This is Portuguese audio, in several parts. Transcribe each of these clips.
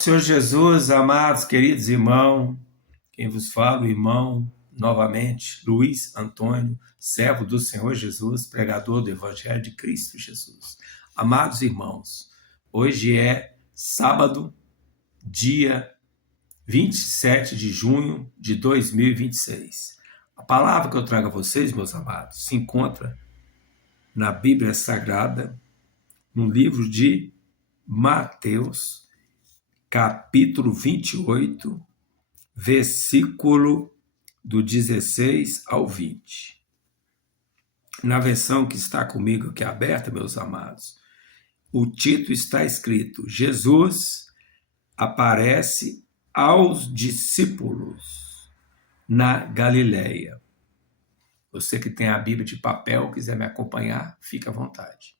Senhor Jesus, amados, queridos irmãos, quem vos fala, o irmão, novamente, Luiz Antônio, servo do Senhor Jesus, pregador do Evangelho de Cristo Jesus. Amados irmãos, hoje é sábado, dia 27 de junho de 2026. A palavra que eu trago a vocês, meus amados, se encontra na Bíblia Sagrada, no livro de Mateus, capítulo 28, versículo do 16 ao 20. Na versão que está comigo aqui aberta, meus amados, o título está escrito: Jesus aparece aos discípulos na Galileia. Você que tem a Bíblia de papel, quiser me acompanhar, fica à vontade.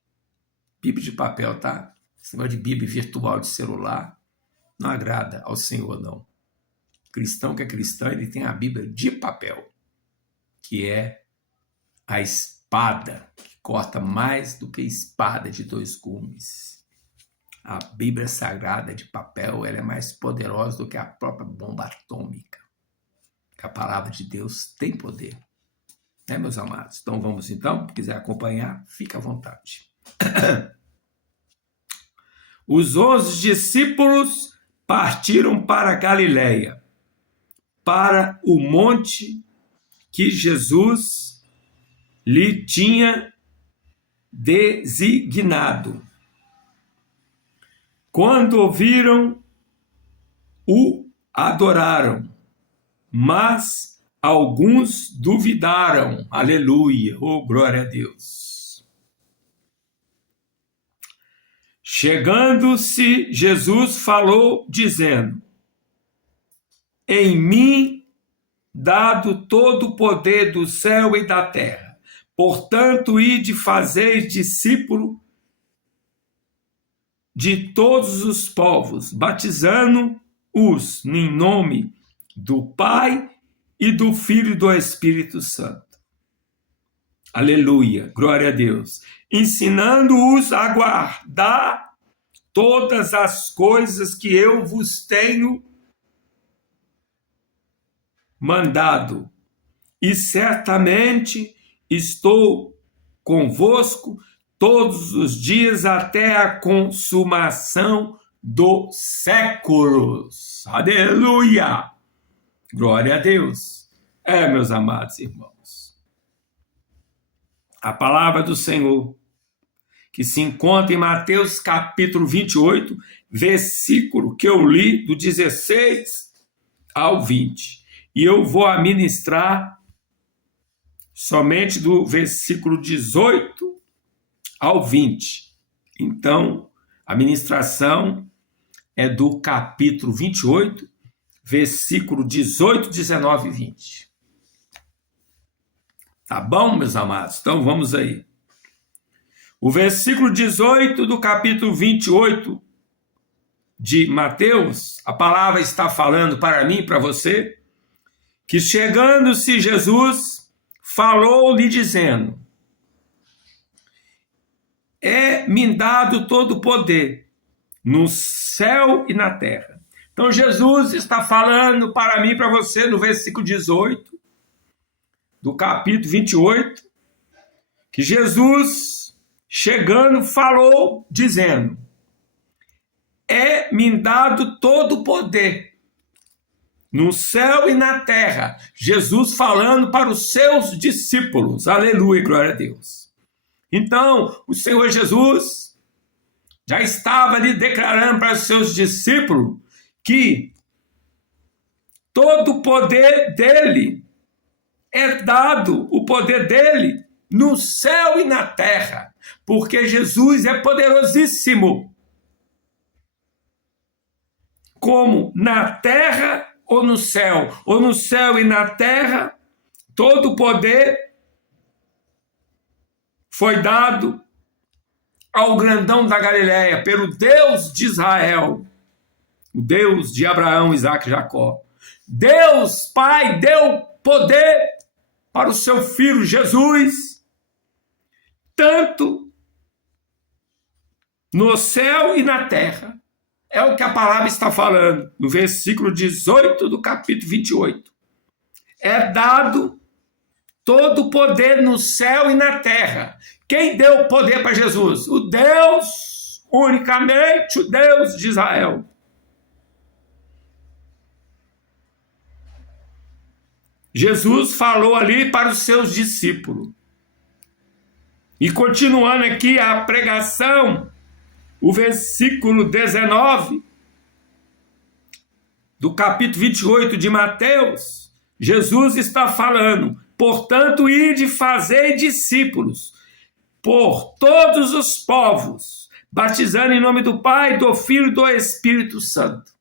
Bíblia de papel, tá? Esse negócio de Bíblia virtual de celular não agrada ao Senhor, não. Cristão que é cristão, ele tem a Bíblia de papel, que é a espada, que corta mais do que espada de dois gumes. A Bíblia Sagrada de papel, ela é mais poderosa do que a própria bomba atômica. A palavra de Deus tem poder. Né, meus amados? Então vamos então, se quiser acompanhar, fica à vontade. Os 11 discípulos partiram para Galileia, para o monte que Jesus lhe tinha designado. Quando ouviram, o adoraram, mas alguns duvidaram. Aleluia, oh glória a Deus. Chegando-se, Jesus falou, dizendo: em mim dado todo o poder do céu e da terra. Portanto, ide fazer discípulo de todos os povos, batizando-os em nome do Pai e do Filho e do Espírito Santo. Aleluia, glória a Deus. Ensinando-os a guardar todas as coisas que eu vos tenho mandado. E certamente estou convosco todos os dias até a consumação dos séculos. Aleluia! Glória a Deus. Meus amados irmãos, a palavra do Senhor, que se encontra em Mateus capítulo 28, versículo que eu li do 16 ao 20. E eu vou administrar somente do versículo 18 ao 20. Então, a ministração é do capítulo 28, versículo 18, 19 e 20. Tá bom, meus amados? Então vamos aí. O versículo 18 do capítulo 28 de Mateus, a palavra está falando para mim e para você, que chegando-se Jesus, falou-lhe dizendo: é-me dado todo o poder no céu e na terra. Então Jesus está falando para mim e para você no versículo 18 do capítulo 28, que Jesus, chegando, falou, dizendo: é-me dado todo o poder no céu e na terra. Jesus falando para os seus discípulos. Aleluia, glória a Deus. Então, o Senhor Jesus já estava ali declarando para os seus discípulos que todo o poder dele é dado, o poder dele, no céu e na terra, porque Jesus é poderosíssimo, como na terra ou no céu e na terra, todo o poder foi dado ao grandão da Galileia, pelo Deus de Israel, o Deus de Abraão, Isaque e Jacó. Deus Pai deu poder para o seu Filho Jesus, tanto no céu e na terra, É o que a palavra está falando, no versículo 18 do capítulo 28. É dado todo o poder no céu e na terra. Quem deu o poder para Jesus? O Deus, unicamente o Deus de Israel. Jesus falou ali para os seus discípulos. E continuando aqui a pregação, o versículo 19 do capítulo 28 de Mateus, Jesus está falando: portanto, ide fazer discípulos por todos os povos, batizando em nome do Pai, do Filho e do Espírito Santo.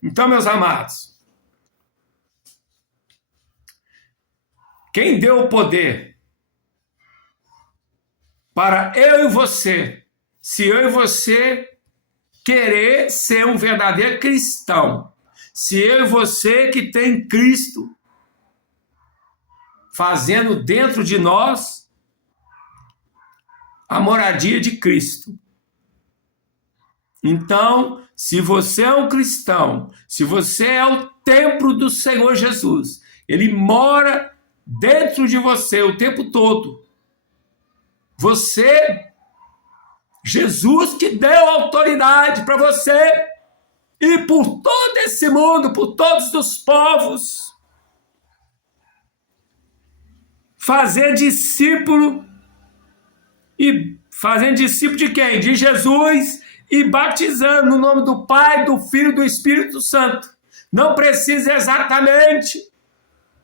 Então, meus amados, quem deu o poder para eu e você, se eu e você querer ser um verdadeiro cristão, se eu e você que tem Cristo fazendo dentro de nós a moradia de Cristo. Então, se você é um cristão, se você é o templo do Senhor Jesus, Ele mora dentro de você o tempo todo. Você, Jesus que deu autoridade para você ir por todo esse mundo, por todos os povos, fazer discípulo, e fazendo discípulo de quem? De Jesus, e batizando no nome do Pai, do Filho e do Espírito Santo. Não precisa exatamente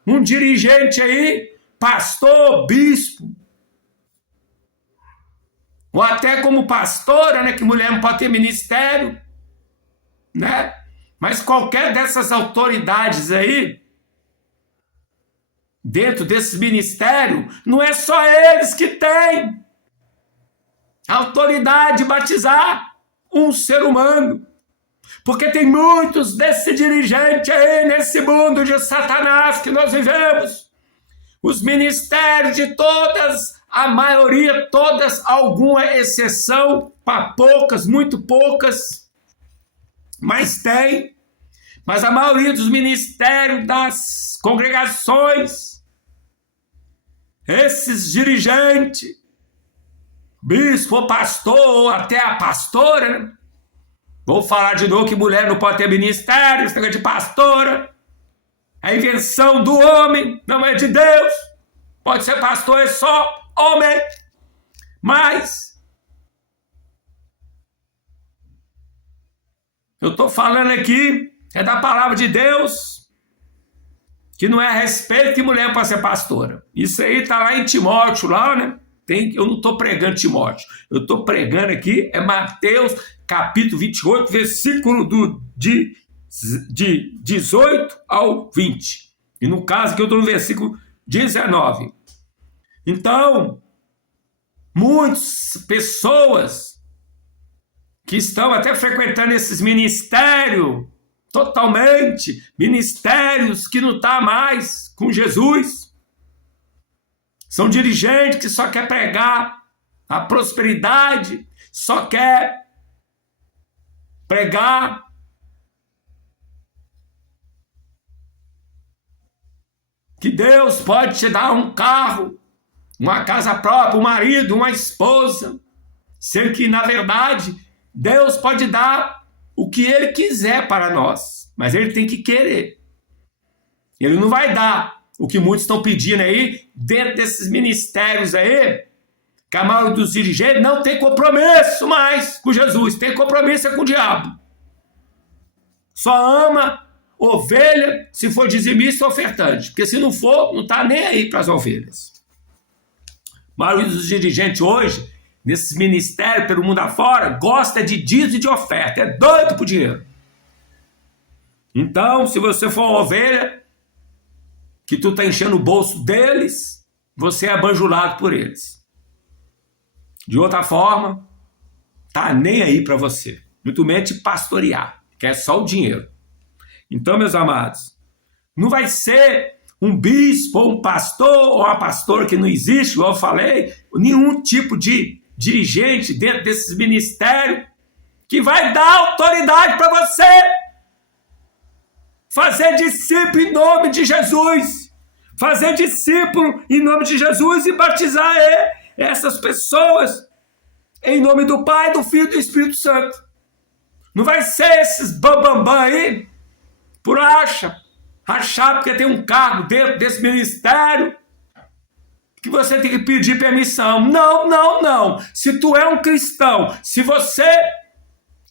um dirigente aí, pastor, bispo, ou até como pastora, né, que mulher não pode ter ministério, né? Mas qualquer dessas autoridades aí, dentro desses ministérios, não é só eles que têm autoridade de batizar um ser humano, porque tem muitos desses dirigentes aí nesse mundo de Satanás que nós vivemos, os ministérios de todas, a maioria, todas, alguma exceção, para poucas, muito poucas, mas tem. Mas a maioria dos ministérios das congregações, esses dirigentes, bispo, pastor, até a pastora, né? Vou falar de novo que mulher não pode ter ministério, esse negócio de pastora, a invenção do homem, não é de Deus. Pode ser pastor, é só homem. Mas eu estou falando aqui, é da palavra de Deus, que não é a respeito que mulher pode ser pastora. Isso aí está lá em Timóteo, lá, né? Eu não estou pregando Timóteo, eu estou pregando aqui, é Mateus, capítulo 28, versículo de 18 ao 20. E no caso aqui eu estou no versículo 19. Então, muitas pessoas que estão até frequentando esses ministérios, totalmente, ministérios que não estão mais com Jesus, são dirigentes que só quer pregar a prosperidade, só quer pregar que Deus pode te dar um carro, uma casa própria, um marido, uma esposa, sendo que, na verdade, Deus pode dar o que Ele quiser para nós, mas Ele tem que querer. Ele não vai dar o que muitos estão pedindo aí, dentro desses ministérios aí, que a maioria dos dirigentes não tem compromisso mais com Jesus, tem compromisso com o diabo. Só ama ovelha se for dizimista ou ofertante, porque se não for, não está nem aí para as ovelhas. A maioria dos dirigentes hoje, nesses ministérios pelo mundo afora, gosta de dízimo e de oferta, é doido por dinheiro. Então, se você for uma ovelha, que tu está enchendo o bolso deles, você é abajulado por eles. De outra forma, tá nem aí para você. Muito menos te pastorear, que é só o dinheiro. Então, meus amados, não vai ser um bispo, ou um pastor, ou uma pastora que não existe, igual eu falei, nenhum tipo de dirigente dentro desses ministérios que vai dar autoridade para você fazer discípulo em nome de Jesus. Fazer discípulo em nome de Jesus e batizar essas pessoas em nome do Pai, do Filho e do Espírito Santo. Não vai ser esses bambambam aí, por achar porque tem um cargo dentro desse ministério que você tem que pedir permissão. Não, não, não. Se tu é um cristão, se você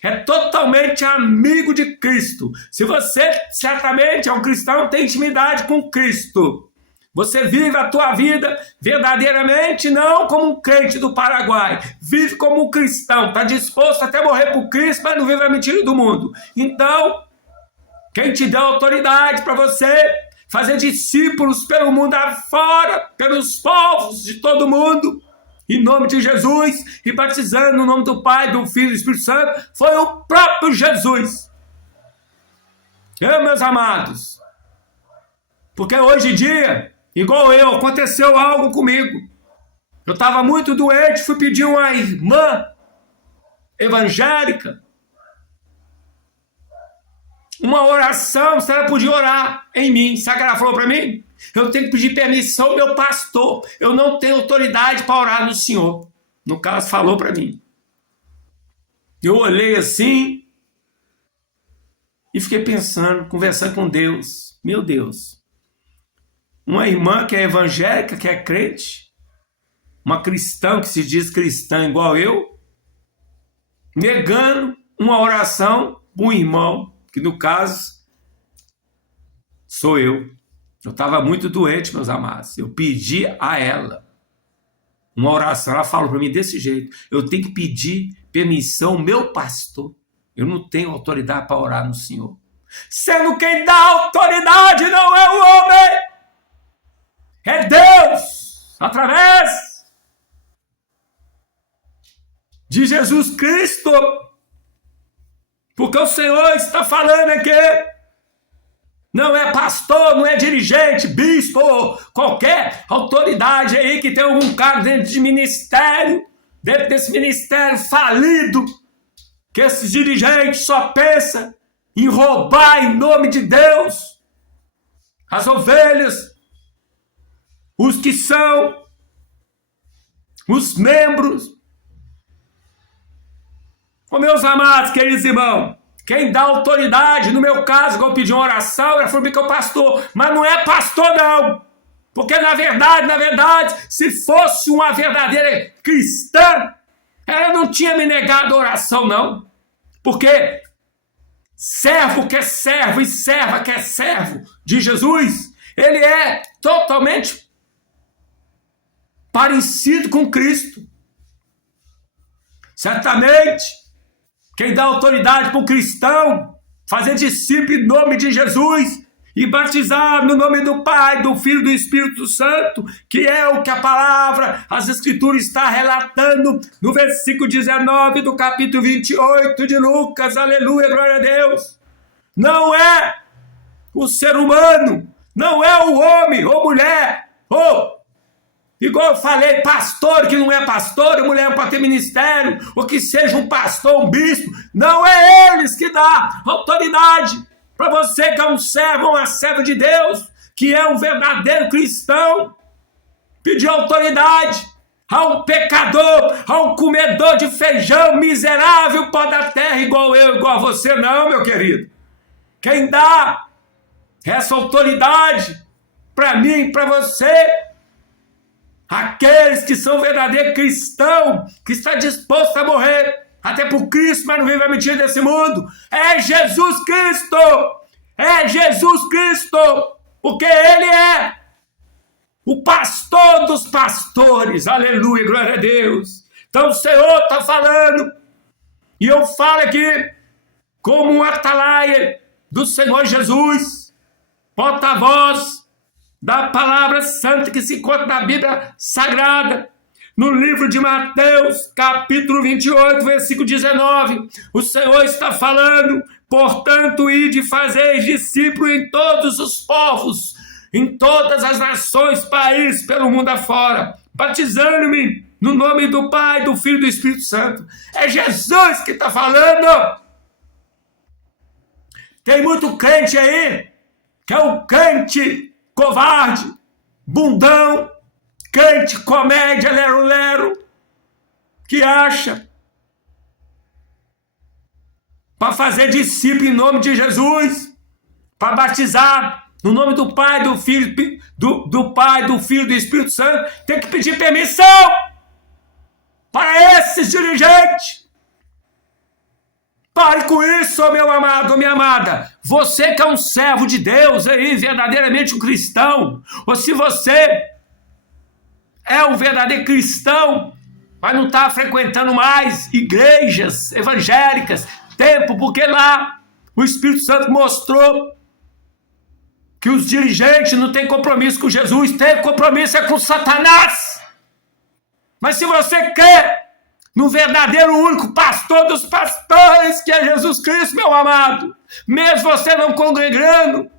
é totalmente amigo de Cristo, se você certamente é um cristão, tem intimidade com Cristo, você vive a tua vida verdadeiramente, não como um crente do Paraguai, vive como um cristão, está disposto até morrer por Cristo, mas não vive a mentira do mundo. Então, quem te deu autoridade para você fazer discípulos pelo mundo afora, pelos povos de todo mundo, em nome de Jesus, e batizando no nome do Pai, do Filho e do Espírito Santo, foi o próprio Jesus. Meus amados, porque hoje em dia, igual eu, aconteceu algo comigo. Eu estava muito doente, fui pedir uma irmã evangélica uma oração, se ela podia orar em mim. Sabe o que ela falou para mim? Eu tenho que pedir permissão ao meu pastor. Eu não tenho autoridade para orar no Senhor. No caso, falou para mim. Eu olhei assim e fiquei pensando, conversando com Deus. Meu Deus. Uma irmã que é evangélica, que é crente, uma cristã que se diz cristã igual eu, negando uma oração para um irmão, que no caso sou eu. Eu estava muito doente, meus amados. Eu pedi a ela uma oração. Ela falou para mim desse jeito: eu tenho que pedir permissão ao meu pastor. Eu não tenho autoridade para orar no Senhor. Sendo quem dá autoridade não é o homem, é Deus, através de Jesus Cristo. Porque o Senhor está falando aqui, não é pastor, não é dirigente, bispo, qualquer autoridade aí que tem algum cargo dentro de ministério, dentro desse ministério falido, que esses dirigentes só pensam em roubar em nome de Deus as ovelhas, os que são os membros. Ô, meus amados, queridos irmãos, quem dá autoridade, no meu caso, quando eu pedi uma oração, ela falou que é o pastor, mas não é pastor não, porque na verdade, se fosse uma verdadeira cristã, ela não tinha me negado a oração não, porque servo que é servo e serva que é servo de Jesus, ele é totalmente parecido com Cristo. Certamente, quem dá autoridade para o cristão fazer discípulo em nome de Jesus e batizar no nome do Pai, do Filho e do Espírito Santo, que é o que a palavra, as Escrituras está relatando no versículo 19 do capítulo 28 de Lucas, aleluia, glória a Deus. Não é o ser humano, não é o homem ou mulher, ou igual eu falei, pastor que não é pastor, mulher para ter ministério, ou que seja um pastor, um bispo, não é eles que dá autoridade para você que é um servo ou uma serva de Deus, que é um verdadeiro cristão, pedir autoridade a um pecador, a um comedor de feijão, miserável, pó da terra, igual eu, igual a você, não, meu querido. Quem dá essa autoridade para mim, para você, aqueles que são verdadeiros cristãos, que está disposto a morrer até por Cristo, mas não vive a mentira desse mundo, é Jesus Cristo, porque Ele é o pastor dos pastores, aleluia, glória a Deus. Então o Senhor está falando, e eu falo aqui como um atalaia do Senhor Jesus, porta-voz da palavra santa que se encontra na Bíblia Sagrada, no livro de Mateus, capítulo 28, versículo 19, o Senhor está falando: portanto, ide e fazeis discípulos em todos os povos, em todas as nações, países, pelo mundo afora, batizando-me No nome do Pai, do Filho e do Espírito Santo. É Jesus que está falando. Tem muito crente aí, que é um crente covarde, bundão, crente comédia, lero-lero, que acha para fazer discípulo em nome de Jesus, para batizar no nome do Pai, do Filho, do Pai, do Filho e do Espírito Santo, tem que pedir permissão para esses dirigentes. Pare com isso, meu amado, minha amada. Você que é um servo de Deus aí, verdadeiramente um cristão, ou se você é um verdadeiro cristão, mas não está frequentando mais igrejas evangélicas, tempo, porque lá o Espírito Santo mostrou que os dirigentes não têm compromisso com Jesus, tem compromisso é com Satanás. Mas se você quer no verdadeiro único pastor dos pastores, que é Jesus Cristo, meu amado, mesmo você não congregando,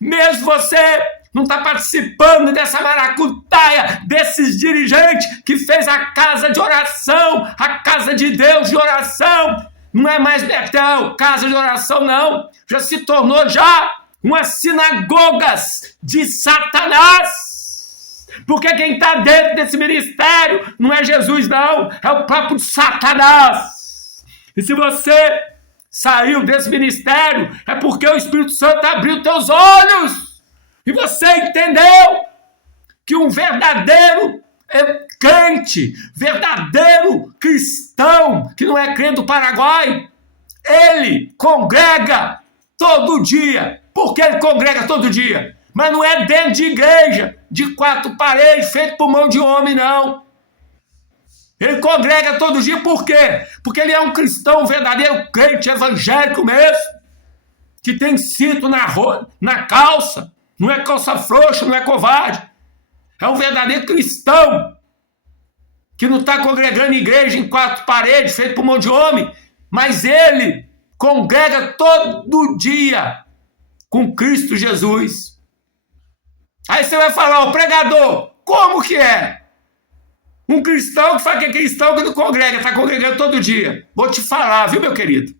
mesmo você não está participando dessa maracutaia, desses dirigentes que fez a casa de oração, a casa de Deus de oração, não é mais Betel, casa de oração não, já se tornou já umas sinagogas de Satanás. Porque quem está dentro desse ministério não é Jesus, não. É o próprio Satanás. E se você saiu desse ministério, é porque o Espírito Santo abriu teus olhos. E você entendeu que um verdadeiro crente, verdadeiro cristão, que não é crente do Paraguai, ele congrega todo dia. Por que ele congrega todo dia? Mas não é dentro de igreja, de 4 paredes, feito por mão de homem, não. Ele congrega todo dia, por quê? Porque ele é um cristão, um verdadeiro crente evangélico mesmo, que tem cinto na calça, não é calça frouxa, não é covarde. É um verdadeiro cristão, que não está congregando em igreja em 4 paredes, feito por mão de homem, mas ele congrega todo dia com Cristo Jesus. Aí você vai falar, o pregador, como que é? Um cristão que fala que é cristão que não congrega, está congregando todo dia. Vou te falar, viu, meu querido?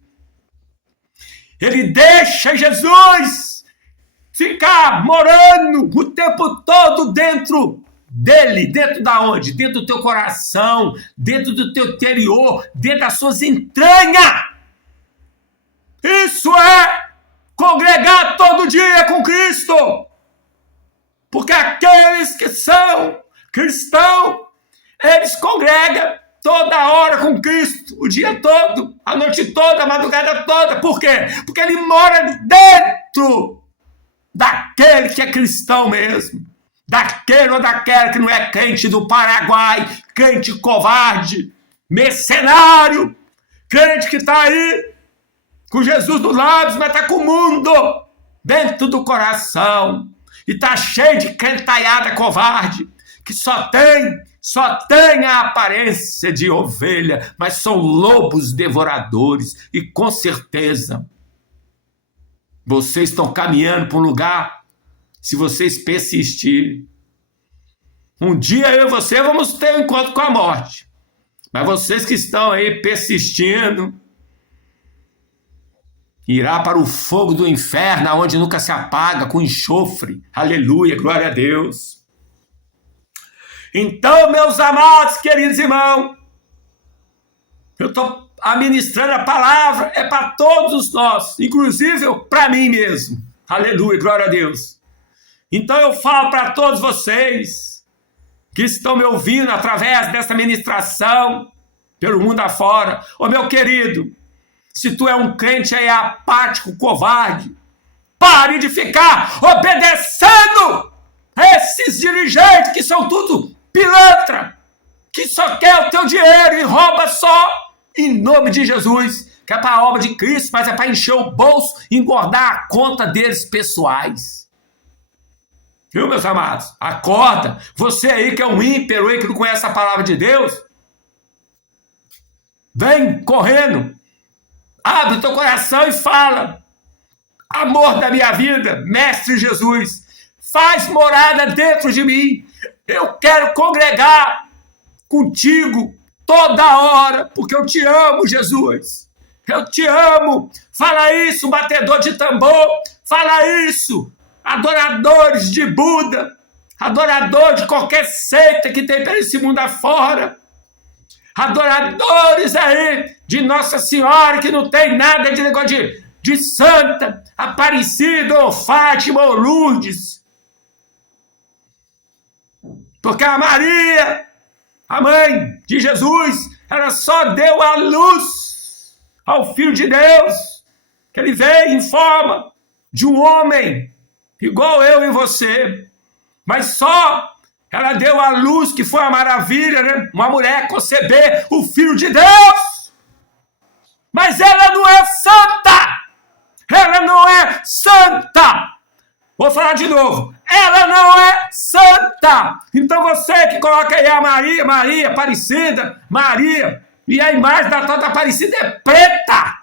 Ele deixa Jesus ficar morando o tempo todo dentro dele. Dentro da onde? Dentro do teu coração, dentro do teu interior, dentro das suas entranhas. Isso é congregar todo dia com Cristo. Porque aqueles que são cristãos, eles congregam toda hora com Cristo, o dia todo, a noite toda, a madrugada toda. Por quê? Porque ele mora dentro daquele que é cristão mesmo. Daquele ou daquela que não é crente do Paraguai, crente covarde, mercenário, crente que está aí com Jesus nos lábios, mas está com o mundo dentro do coração. E está cheio de crentaiada covarde, que só tem a aparência de ovelha, mas são lobos devoradores. E com certeza, vocês estão caminhando para um lugar, se vocês persistirem. Um dia eu e você vamos ter um encontro com a morte. Mas vocês que estão aí persistindo, irá para o fogo do inferno, onde nunca se apaga, com enxofre. Aleluia, glória a Deus. Então, meus amados, queridos irmãos, eu estou administrando a palavra, é para todos nós, inclusive para mim mesmo. Aleluia, glória a Deus. Então eu falo para todos vocês que estão me ouvindo através dessa ministração, pelo mundo afora. Ô meu querido, se tu é um crente aí apático, covarde, pare de ficar obedecendo a esses dirigentes que são tudo pilantra, que só quer o teu dinheiro e rouba só em nome de Jesus, que é para a obra de Cristo, mas é para encher o bolso e engordar a conta deles pessoais. Viu, meus amados? Acorda. Você aí que é um ímpero aí, que não conhece a palavra de Deus, vem correndo. Abre o teu coração e fala: amor da minha vida, Mestre Jesus, faz morada dentro de mim. Eu quero congregar contigo toda hora, porque eu te amo, Jesus. Eu te amo. Fala isso, batedor de tambor. Fala isso, adoradores de Buda, adorador de qualquer seita que tem esse mundo afora, adoradores aí de Nossa Senhora, que não tem nada de negócio de santa, Aparecida, ou Fátima, ou Lourdes. Porque a Maria, a mãe de Jesus, ela só deu a luz ao Filho de Deus, que ele veio em forma de um homem, igual eu e você, mas só ela deu a luz, que foi a maravilha, né? Uma mulher conceber o Filho de Deus, mas ela não é santa, ela não é santa, vou falar de novo, ela não é santa. Então você que coloca aí a Maria, Maria Aparecida, Maria, e a imagem da Tata Aparecida é preta,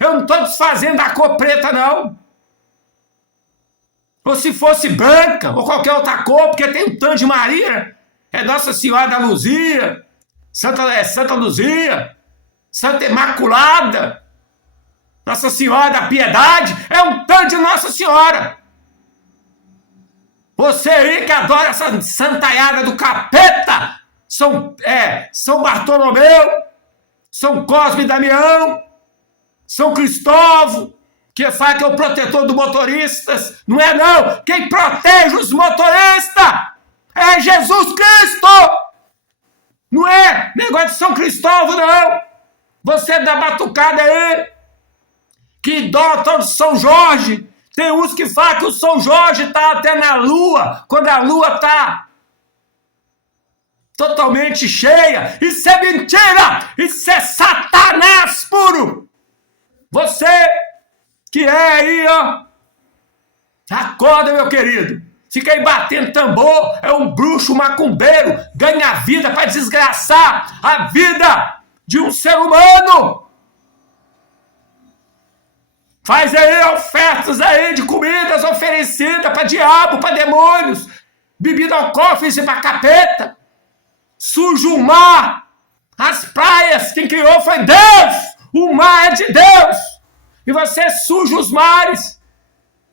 eu não estou desfazendo da cor preta não, ou se fosse branca, ou qualquer outra cor, porque tem um tanto de Maria, é Nossa Senhora da Luzia, Santa Luzia, Santa Imaculada, Nossa Senhora da Piedade, é um tanto de Nossa Senhora. Você aí que adora essa santaiada do capeta, São Bartolomeu, São Cosme e Damião, São Cristóvão, que fala que é o protetor dos motoristas. Não é não. Quem protege os motoristas é Jesus Cristo. Não é negócio de São Cristóvão, não. Você dá batucada aí, que idolatra de São Jorge. Tem uns que falam que o São Jorge está até na lua, quando a lua está totalmente cheia. Isso é mentira. Isso é Satanás puro. Você que é aí, ó, acorda, meu querido, fica aí batendo tambor, é um bruxo macumbeiro, ganha vida para desgraçar a vida de um ser humano, faz aí ofertas aí de comidas oferecidas para diabo, para demônios, bebida alcoólica para capeta, suja o mar, as praias, quem criou foi Deus, o mar é de Deus, e você suja os mares,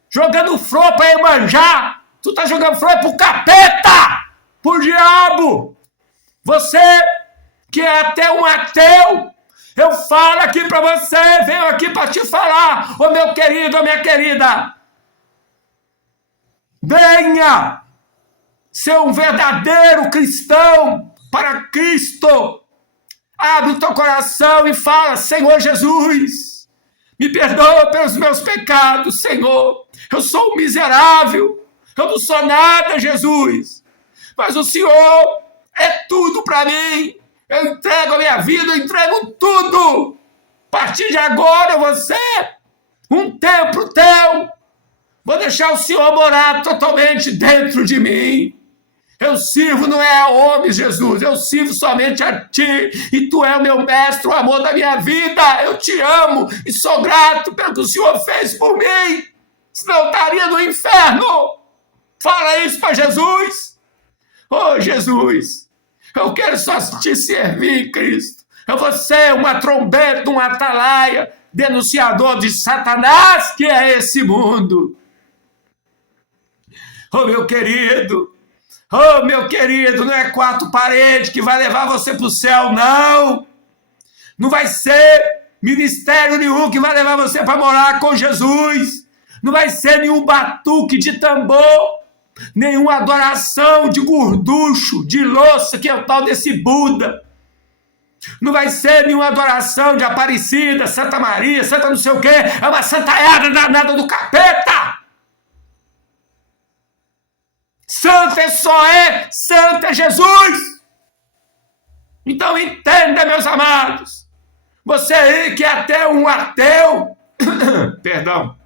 jogando flor para Iemanjá. Tu tá jogando flor pro capeta, pro diabo. Você que é até um ateu, eu falo aqui para você, venho aqui para te falar, ô meu querido, ô minha querida, venha ser um verdadeiro cristão para Cristo. Abre o teu coração e fala: Senhor Jesus, me perdoa pelos meus pecados, Senhor. Eu sou um miserável. Eu não sou nada, Jesus. Mas o Senhor é tudo para mim. Eu entrego a minha vida, eu entrego tudo. A partir de agora eu vou ser um templo teu. Vou deixar o Senhor morar totalmente dentro de mim. Eu sirvo não é a homens, Jesus, eu sirvo somente a Ti, e Tu é o meu mestre, o amor da minha vida. Eu Te amo e sou grato pelo que o Senhor fez por mim, senão eu estaria no inferno. Fala isso para Jesus. Oh, Jesus, eu quero só Te servir, Cristo. Eu vou ser uma trombeta, um atalaia, denunciador de Satanás, que é esse mundo. Oh, meu querido, não é 4 paredes que vai levar você para o céu, não. Não vai ser ministério nenhum que vai levar você para morar com Jesus. Não vai ser nenhum batuque de tambor, nenhuma adoração de gorducho, de louça, que é o tal desse Buda. Não vai ser nenhuma adoração de Aparecida, Santa Maria, Santa não sei o quê. É uma santaiada danada do capeta. Santa só é Santa Jesus. Então entenda, meus amados. Você aí que é até um ateu, perdão.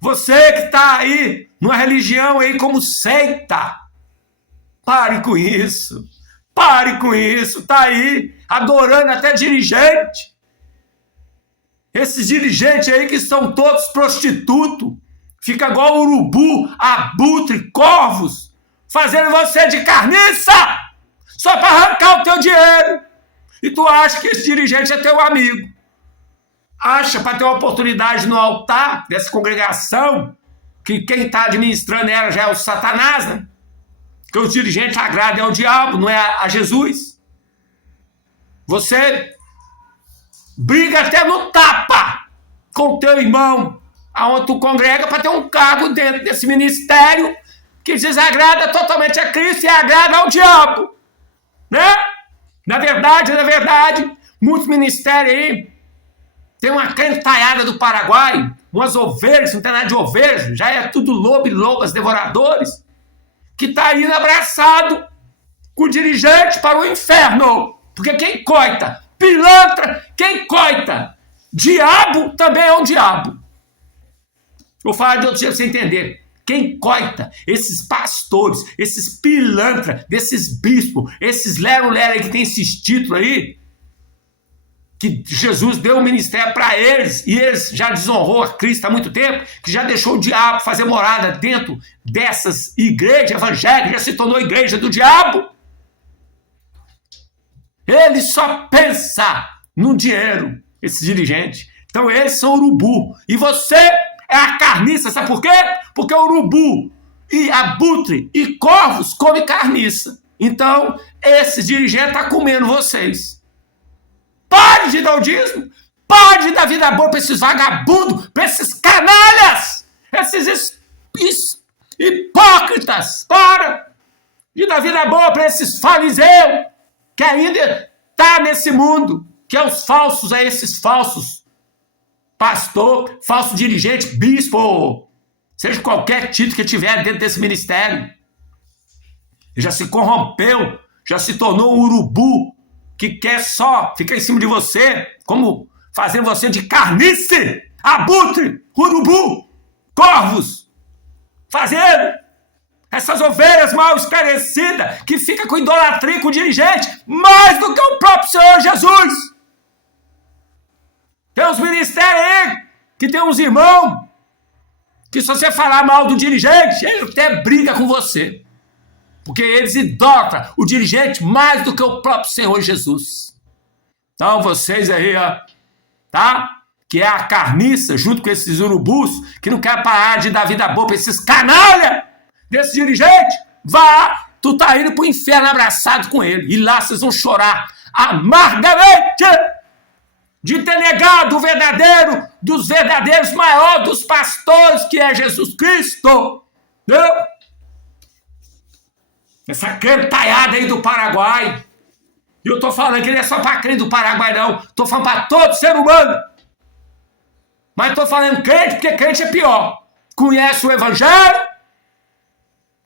Você que está aí numa religião aí como seita, pare com isso. Pare com isso. Está aí adorando até dirigente. Esses dirigentes aí que são todos prostitutos. Fica igual urubu, abutre, corvos, fazendo você de carniça. só para arrancar o teu dinheiro. E tu acha que esse dirigente é teu amigo. Acha para ter uma oportunidade no altar dessa congregação, que quem está administrando ela já é o Satanás, né? Que os dirigentes agradam ao diabo, não é a Jesus. Você briga até no tapa com o teu irmão, aonde tu congrega, para ter um cargo dentro desse ministério que desagrada totalmente a Cristo e agrada ao diabo, né? Na verdade, muitos ministérios aí, tem uma cantalhada do Paraguai, umas ovelhas, não tem nada de ovelhas, já é tudo lobo e lobas devoradores, que está indo abraçado com o dirigente para o inferno. Porque quem coita pilantra, quem coita diabo, também é um diabo. Vou falar de outro jeito pra você entender. Quem coita esses pastores, esses pilantra, desses bispos, esses lero-lero aí que tem esses títulos aí, que Jesus deu o ministério para eles, e eles já desonrou a Cristo há muito tempo, que já deixou o diabo fazer morada dentro dessas igrejas evangélicas, já se tornou igreja do diabo. Ele só pensa no dinheiro, esses dirigentes. Então eles são urubu. E você é a carniça, sabe por quê? Porque o urubu e abutre e corvos comem carniça. Então esse dirigente está comendo vocês. Pare de dar o dízimo. Pare de dar vida boa para esses vagabundos, para esses canalhas, esses hipócritas. Para de dar vida boa para esses fariseus que ainda tá nesse mundo, que é os falsos, esses falsos pastor, falso dirigente, bispo, seja qualquer título que tiver dentro desse ministério. Já se corrompeu, já se tornou um urubu que quer só ficar em cima de você, como fazendo você de carnice, abutre, urubu, corvos, fazendo essas ovelhas mal esclarecidas que ficam com idolatria com o dirigente mais do que o próprio Senhor Jesus. Tem uns ministérios aí que tem uns irmãos que se você falar mal do dirigente, ele até briga com você. Porque eles idolatram o dirigente mais do que o próprio Senhor Jesus. Então vocês aí, ó, tá? Que é a carniça, junto com esses urubus, que não quer parar de dar vida boa para esses canalha desse dirigente, vá, tu tá indo pro inferno abraçado com ele. E lá vocês vão chorar amargamente de ter negado o verdadeiro, dos verdadeiros maior dos pastores, que é Jesus Cristo. Não? Essa cantalhada aí do Paraguai. E eu tô falando que ele é só para crente do Paraguai, não. Tô falando para todo ser humano. Mas tô falando crente porque crente é pior. Conhece o evangelho,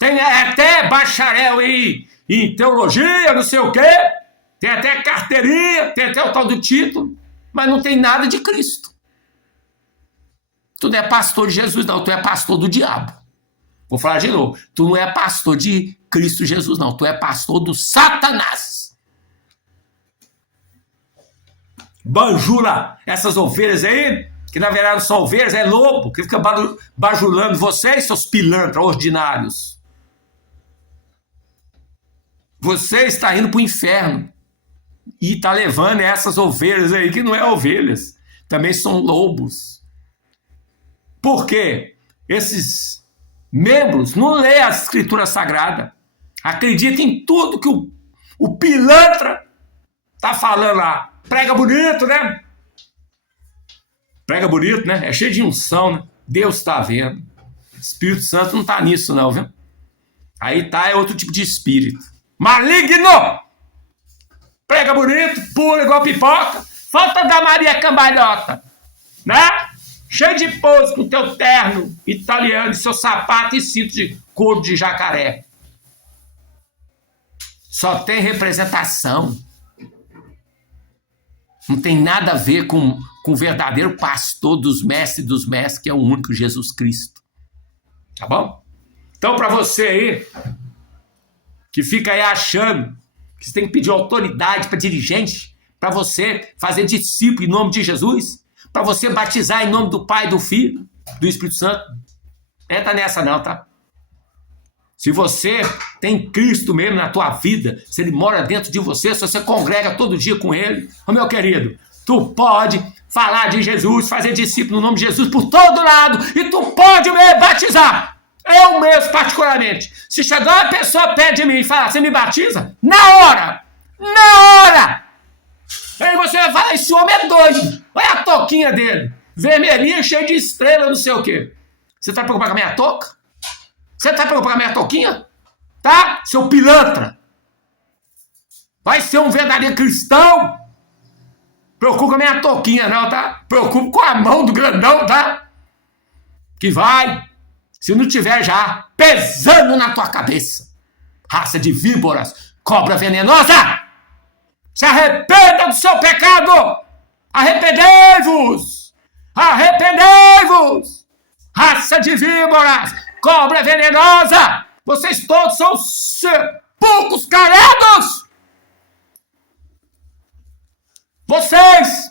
tem até bacharel aí em teologia, não sei o quê, tem até carteirinha, tem até o tal do título, mas não tem nada de Cristo. Tu não é pastor de Jesus, não, tu é pastor do diabo. Vou falar de novo, tu não é pastor de Cristo Jesus, não, tu é pastor do Satanás. Banjula essas ovelhas aí, que na verdade não são ovelhas, é lobo, que fica bajulando vocês, seus pilantras ordinários. Você está indo para o inferno e está levando essas ovelhas aí, que não é ovelhas, também são lobos. Por quê? Esses membros não lêem a Escritura Sagrada, acreditam em tudo que o pilantra está falando lá. Prega bonito, né? Prega bonito, né? É cheio de unção, né? Deus está vendo. Espírito Santo não está nisso, não, viu? Aí tá, é outro tipo de espírito. Maligno! Prega bonito, pula igual pipoca. Falta da Maria Cambalhota, né? Cheio de pose com teu terno italiano, seu sapato e cinto de couro de jacaré. Só tem representação. Não tem nada a ver com o verdadeiro pastor dos mestres, que é o único Jesus Cristo. Tá bom? Então, para você aí, que fica aí achando que você tem que pedir autoridade para dirigente, para você fazer discípulo em nome de Jesus, para você batizar em nome do Pai, do Filho, do Espírito Santo, entra nessa não, tá? Se você tem Cristo mesmo na tua vida, se ele mora dentro de você, se você congrega todo dia com ele, ô meu querido, tu pode falar de Jesus, fazer discípulo no nome de Jesus por todo lado, e tu pode me batizar. Eu mesmo, particularmente. Se chegar uma pessoa perto de mim e falar, você me batiza? Na hora! Aí você vai falar, esse homem é doido. Olha a toquinha dele. Vermelhinha, cheia de estrela, não sei o quê. Você tá preocupado com a minha toca? Você tá preocupado com a minha toquinha? Tá? Seu pilantra. Vai ser um verdadeiro cristão? Preocupa com a minha toquinha, não, tá? Preocupa com a mão do grandão, tá? Que vai, se não tiver já, pesando na tua cabeça. Raça de víboras, cobra venenosa! Se arrependa do seu pecado! Arrependei-vos! Arrependei-vos! Raça de víboras, cobra venenosa! Vocês todos são sepulcros calados! Vocês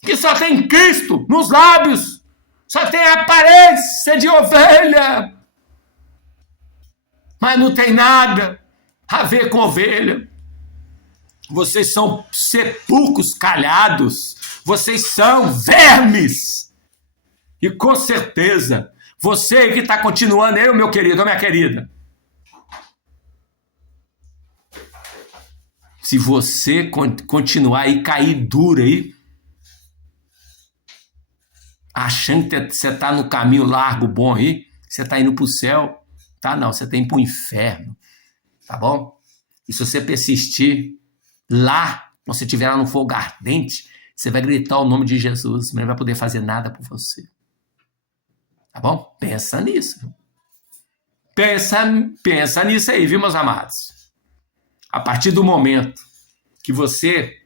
que só tem Cristo nos lábios, só tem a aparência de ovelha, mas não tem nada a ver com ovelha. Vocês são sepulcros calhados, vocês são vermes. E com certeza, você que está continuando, eu, meu querido, minha querida, se você continuar aí, cair duro aí, achando que você está no caminho largo, bom aí, você está indo para o céu, tá? Não, você está indo para o inferno, tá bom? E se você persistir lá, quando você estiver lá no fogo ardente, você vai gritar o nome de Jesus, mas não vai poder fazer nada por você. Tá bom? Pensa nisso. Pensa nisso aí, viu, meus amados? A partir do momento que você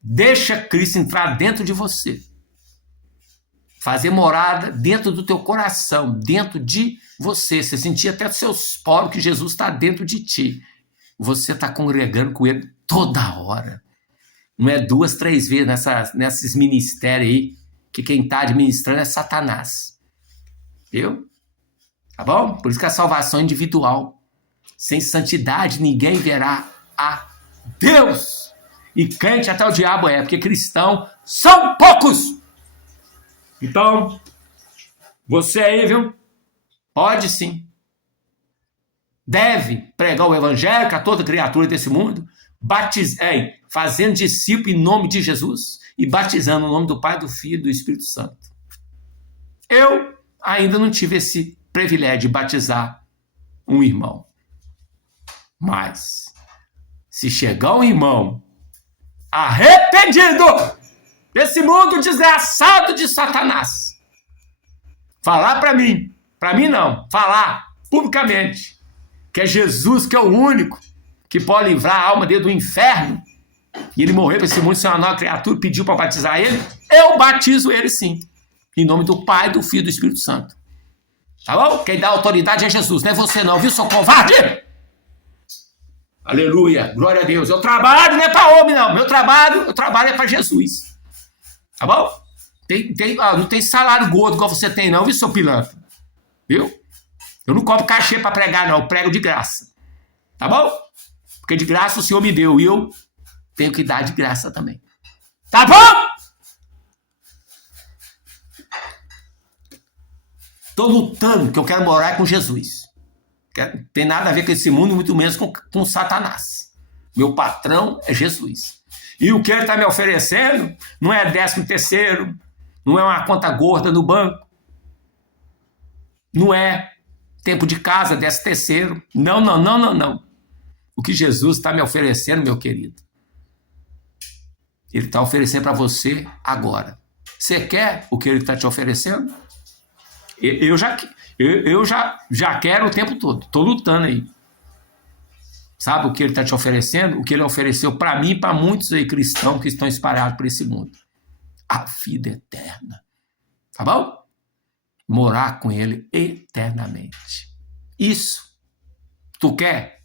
deixa Cristo entrar dentro de você, fazer morada dentro do teu coração, dentro de você, você sentir até dos seus poros que Jesus está dentro de ti, você está congregando com ele toda hora. Não é 2, 3 vezes nesses ministérios aí, que quem está administrando é Satanás. Viu? Tá bom? Por isso que a salvação é individual. Sem santidade ninguém verá a Deus. E crente até o diabo é, porque cristão são poucos. Então, você aí, viu? Pode sim. Deve pregar o evangelho a toda criatura desse mundo, fazendo discípulo em nome de Jesus e batizando no nome do Pai, do Filho e do Espírito Santo. Eu ainda não tive esse privilégio de batizar um irmão. Mas, se chegar um irmão arrependido desse mundo desgraçado de Satanás, falar para mim não, falar publicamente que é Jesus que é o único que pode livrar a alma dele do inferno, e ele morreu para esse mundo ser uma nova criatura, pediu para batizar ele, eu batizo ele sim, em nome do Pai, do Filho e do Espírito Santo. Tá bom? Quem dá autoridade é Jesus, não é você não, viu, seu covarde? Aleluia, glória a Deus. Eu trabalho não é para homem não, eu trabalho é para Jesus. Tá bom? Não tem salário gordo igual você tem não, viu, seu pilantra? Viu? Eu não cobro cachê para pregar não, eu prego de graça. Tá bom? Porque de graça o Senhor me deu e eu tenho que dar de graça também. Tá bom? Tô lutando que eu quero morar com Jesus. Não tem nada a ver com esse mundo, muito menos com Satanás. Meu patrão é Jesus. E o que ele está me oferecendo não é 13º, não é uma conta gorda no banco, não é tempo de casa, 13º. Não. O que Jesus está me oferecendo, meu querido, ele está oferecendo para você agora. Você quer o que ele está te oferecendo? Eu já quero o tempo todo. Estou lutando aí. Sabe o que ele está te oferecendo? O que ele ofereceu para mim e para muitos aí cristãos que estão espalhados por esse mundo. A vida eterna. Tá bom? Morar com ele eternamente. Isso. Tu quer?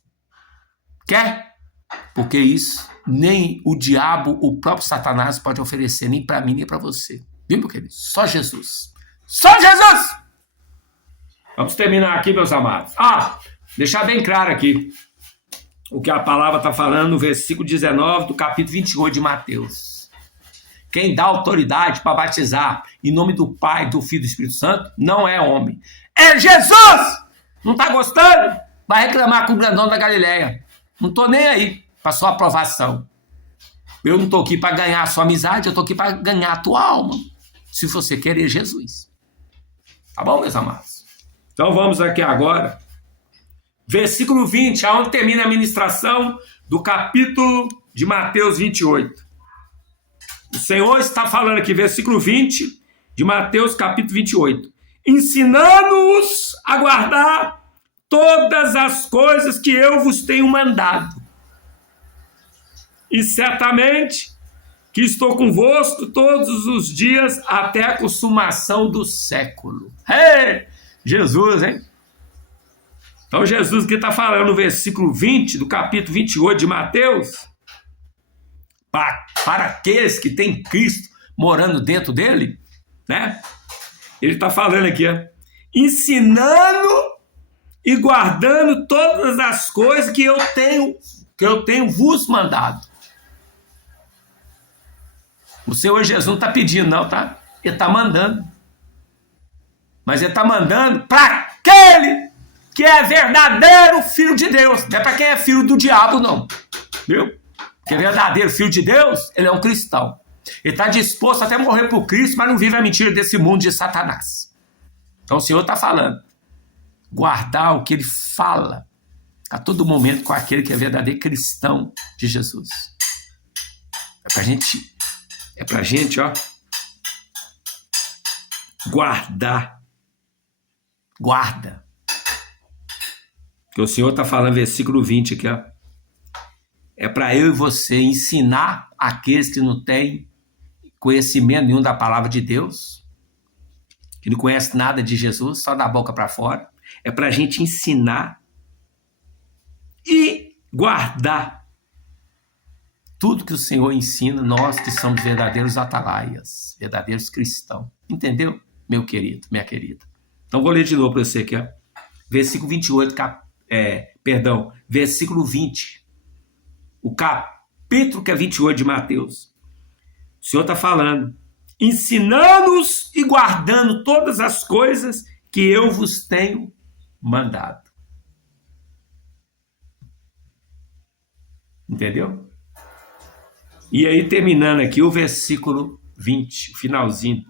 Quer? Porque isso nem o diabo, o próprio Satanás pode oferecer, nem para mim, nem para você. Viu, meu querido? Só Jesus. Só Jesus! Vamos terminar aqui, meus amados. Deixar bem claro aqui o que a palavra está falando no versículo 19 do capítulo 28 de Mateus. Quem dá autoridade para batizar em nome do Pai, do Filho e do Espírito Santo não é homem. É Jesus! Não está gostando? Vai reclamar com o grandão da Galileia. Não estou nem aí para sua aprovação. Eu não estou aqui para ganhar a sua amizade, eu estou aqui para ganhar a tua alma. Se você querer Jesus. Tá bom, meus amados? Então vamos aqui agora. Versículo 20, aonde termina a ministração do capítulo de Mateus 28. O Senhor está falando aqui, versículo 20 de Mateus capítulo 28. Ensinando-os a guardar todas as coisas que eu vos tenho mandado. E certamente que estou convosco todos os dias até a consumação do século. Jesus, hein? Então Jesus que está falando no versículo 20 do capítulo 28 de Mateus, para aqueles que têm Cristo morando dentro dele, né? Ele está falando aqui, ensinando e guardando todas as coisas que eu tenho vos mandado. O Senhor Jesus não está pedindo, não, tá? Ele está mandando. Mas ele está mandando para aquele que é verdadeiro filho de Deus. Não é para quem é filho do diabo, não. Viu? Porque verdadeiro filho de Deus, ele é um cristão. Ele está disposto até morrer por Cristo, mas não vive a mentira desse mundo de Satanás. Então o Senhor está falando. Guardar o que ele fala a todo momento com aquele que é verdadeiro cristão de Jesus. É pra gente, guardar. Guarda. Que o Senhor está falando, versículo 20 aqui, é para eu e você ensinar aqueles que não têm conhecimento nenhum da palavra de Deus, que não conhece nada de Jesus, só da boca para fora. É para a gente ensinar e guardar tudo que o Senhor ensina, nós que somos verdadeiros atalaias, verdadeiros cristãos. Entendeu, meu querido, minha querida? Então vou ler de novo para você aqui, versículo 28, versículo 20. O capítulo que é 28 de Mateus. O Senhor está falando, ensinando-os e guardando todas as coisas que eu vos tenho mandado. Entendeu? E aí, terminando aqui o versículo 20, o finalzinho.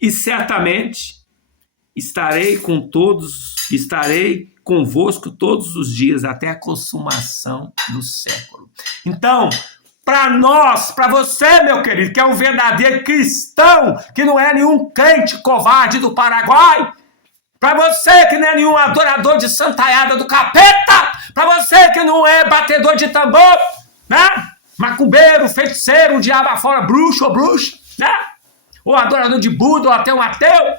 E certamente estarei convosco todos os dias até a consumação do século. Então, para nós, para você, meu querido, que é um verdadeiro cristão, que não é nenhum crente covarde do Paraguai, para você que não é nenhum adorador de santaiada do capeta, para você que não é batedor de tambor, né? Macumbeiro, feiticeiro, um diabo afora, bruxo ou bruxa, né? Ou adorador de Buda ou até um ateu,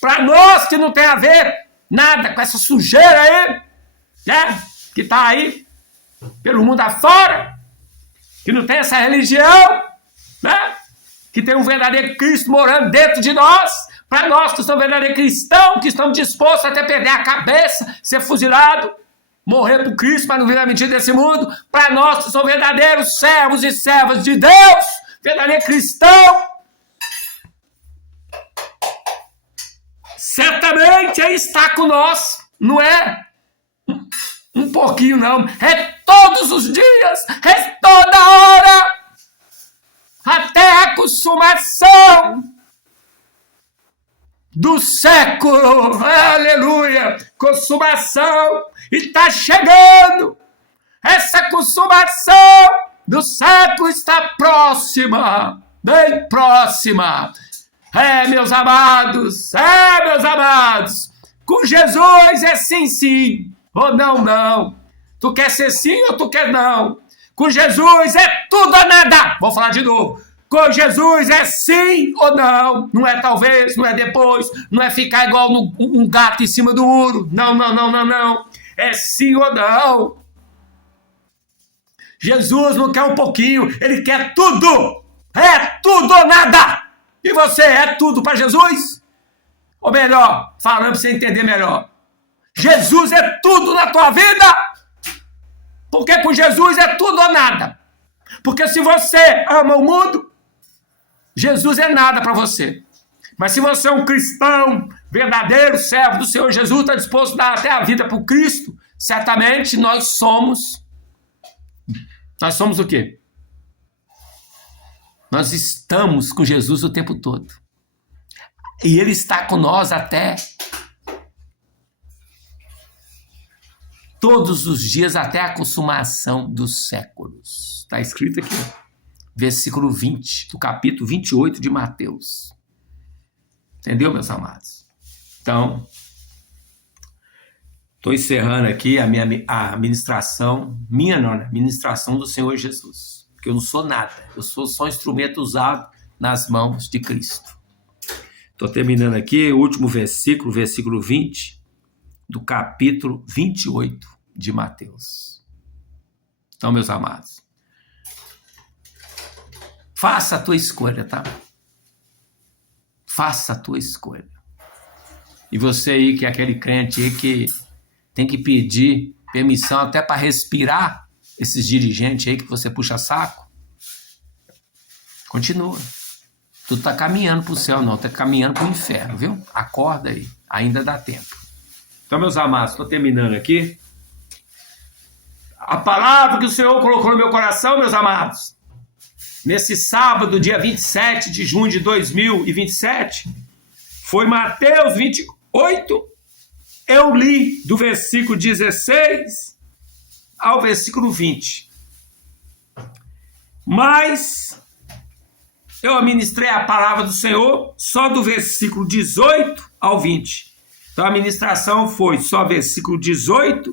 para nós que não tem a ver nada com essa sujeira aí, né? Que está aí pelo mundo afora, que não tem essa religião, né? Que tem um verdadeiro Cristo morando dentro de nós, para nós que somos verdadeiros cristãos, que estamos dispostos até perder a cabeça, ser fuzilado, morrer por Cristo, mas não viver a mentira desse mundo, para nós que somos verdadeiros servos e servas de Deus, verdadeiro cristão, certamente Ele está com nós, não é um pouquinho não, é todos os dias, é toda hora, até a consumação do século, aleluia, consumação, e está chegando, essa consumação do século está próxima, bem próxima, meus amados, com Jesus é sim, sim, ou não, não, tu quer ser sim ou tu quer não, com Jesus é tudo ou nada, vou falar de novo, com Jesus é sim ou não, não é talvez, não é depois, não é ficar igual um gato em cima do muro, não, não, não, não, não, é sim ou não. Jesus não quer um pouquinho, Ele quer tudo, é tudo ou nada, e você é tudo para Jesus? Ou melhor, falando para você entender melhor, Jesus é tudo na tua vida, porque com Jesus é tudo ou nada. Porque se você ama o mundo, Jesus é nada para você. Mas se você é um cristão verdadeiro, servo do Senhor Jesus, está disposto a dar até a vida para o Cristo, certamente nós somos o quê? Nós estamos com Jesus o tempo todo. E Ele está com nós até todos os dias, até a consumação dos séculos. Está escrito aqui, versículo 20, do capítulo 28 de Mateus. Entendeu, meus amados? Então, estou encerrando aqui a ministração, ministração do Senhor Jesus. Porque eu não sou nada, eu sou só um instrumento usado nas mãos de Cristo. Estou terminando aqui o último versículo, versículo 20, do capítulo 28 de Mateus. Então, meus amados, faça a tua escolha, tá? Faça a tua escolha. E você aí, que é aquele crente aí que tem que pedir permissão até para respirar, esses dirigentes aí que você puxa saco, continua. Tu tá caminhando pro céu, não, tá caminhando pro inferno, viu? Acorda aí, ainda dá tempo. Então, meus amados, estou terminando aqui. A palavra que o Senhor colocou no meu coração, meus amados, nesse sábado, dia 27 de junho de 2027, foi Mateus 28. Eu li do versículo 16 ao versículo 20. Mas eu administrei a palavra do Senhor só do versículo 18 ao 20. Então a ministração foi só versículo 18,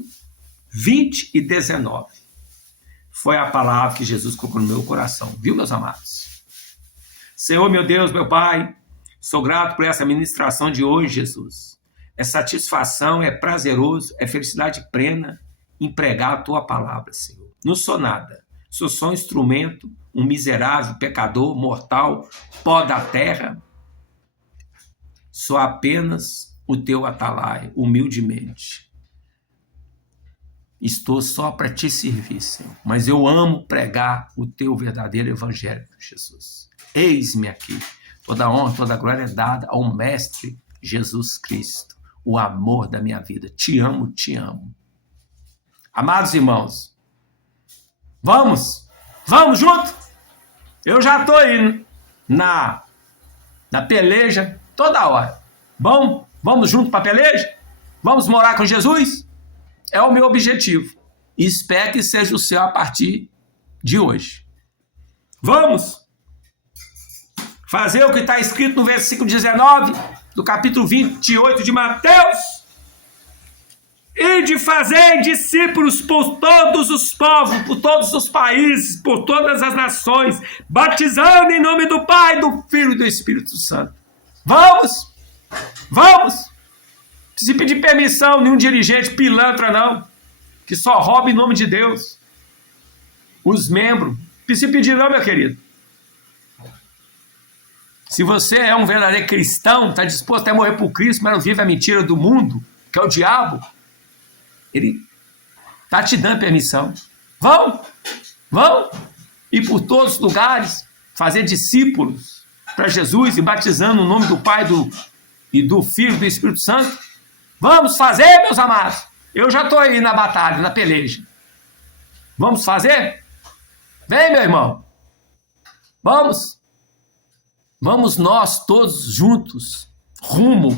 20 e 19. Foi a palavra que Jesus colocou no meu coração. Viu, meus amados? Senhor, meu Deus, meu Pai, sou grato por essa ministração de hoje, Jesus. É satisfação, é prazeroso, é felicidade plena em pregar a Tua palavra, Senhor. Não sou nada. Sou só um instrumento, um miserável, pecador, mortal, pó da terra. Sou apenas o Teu atalaia, humildemente. Estou só para Te servir, Senhor. Mas eu amo pregar o Teu verdadeiro evangelho, Jesus. Eis-me aqui. Toda honra, toda glória é dada ao Mestre Jesus Cristo, o amor da minha vida. Te amo, te amo. Amados irmãos, vamos junto? Eu já estou aí na peleja toda hora. Bom, vamos junto para a peleja? Vamos morar com Jesus? É o meu objetivo. E espero que seja o seu a partir de hoje. Vamos fazer o que está escrito no versículo 19 do capítulo 28 de Mateus. E de fazer discípulos por todos os povos, por todos os países, por todas as nações, batizando em nome do Pai, do Filho e do Espírito Santo. Vamos! Não precisa pedir permissão, nenhum dirigente pilantra não, que só rouba em nome de Deus. Os membros, não precisa pedir não, meu querido. Se você é um verdadeiro cristão, está disposto até a morrer por Cristo, mas não vive a mentira do mundo, que é o diabo, ele está te dando permissão. Vão ir por todos os lugares, fazer discípulos para Jesus e batizando no nome do Pai e do Filho e do Espírito Santo. Vamos fazer, meus amados. Eu já estou aí na batalha, na peleja. Vamos fazer? Vem, meu irmão. Vamos nós todos juntos, rumo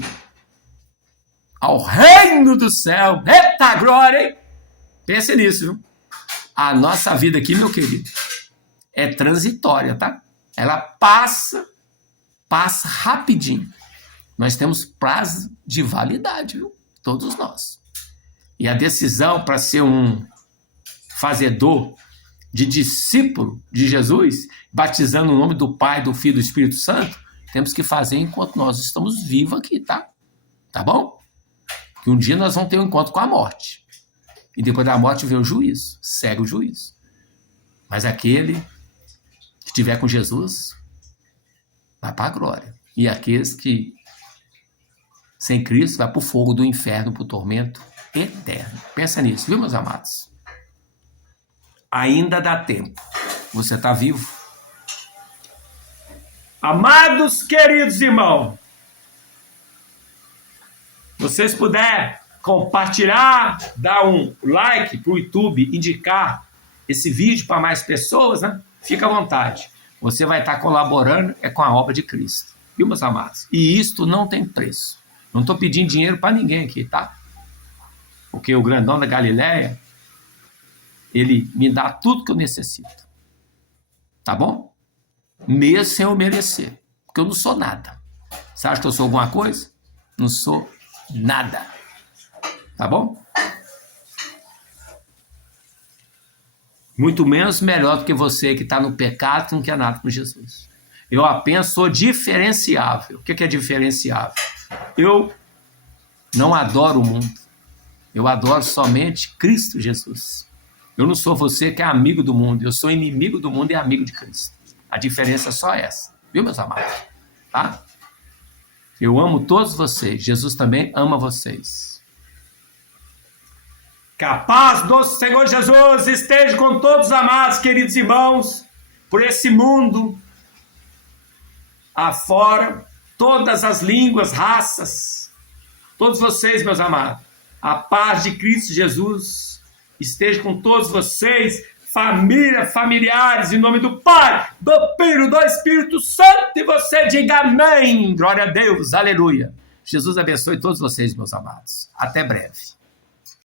ao reino do céu. Eita glória, hein? Pense nisso, viu? A nossa vida aqui, meu querido, é transitória, tá? Ela passa rapidinho. Nós temos prazo de validade, viu? Todos nós. E a decisão para ser um fazedor de discípulo de Jesus, batizando o nome do Pai, do Filho e do Espírito Santo, temos que fazer enquanto nós estamos vivos aqui, tá? Tá bom? Que um dia nós vamos ter um encontro com a morte. E depois da morte vem o juízo. Segue o juízo. Mas aquele que estiver com Jesus vai para a glória. E aqueles que Sem Cristo, vai para o fogo do inferno, para o tormento eterno. Pensa nisso, viu, meus amados? Ainda dá tempo. Você está vivo? Amados, queridos irmãos, vocês puderem compartilhar, dar um like para o YouTube, indicar esse vídeo para mais pessoas, né? Fica à vontade. Você vai estar colaborando com a obra de Cristo. Viu, meus amados? E isto não tem preço. Não estou pedindo dinheiro para ninguém aqui, tá? Porque o grandão da Galileia, ele me dá tudo que eu necessito. Tá bom? Mesmo sem eu merecer. Porque eu não sou nada. Você acha que eu sou alguma coisa? Não sou nada. Tá bom? Muito menos melhor do que você que está no pecado, que não quer nada com Jesus. Eu apenas sou diferenciável. O que é diferenciável? Eu não adoro o mundo. Eu adoro somente Cristo Jesus. Eu não sou você que é amigo do mundo. Eu sou inimigo do mundo e amigo de Cristo. A diferença é só essa. Viu, meus amados? Tá? Eu amo todos vocês. Jesus também ama vocês. Que a paz do Senhor Jesus esteja com todos os amados, queridos irmãos, por esse mundo afora, todas as línguas, raças, todos vocês, meus amados. A paz de Cristo Jesus esteja com todos vocês, família, familiares, em nome do Pai, do Filho e do Espírito Santo, e você diga amém. Glória a Deus, aleluia. Jesus abençoe todos vocês, meus amados. Até breve.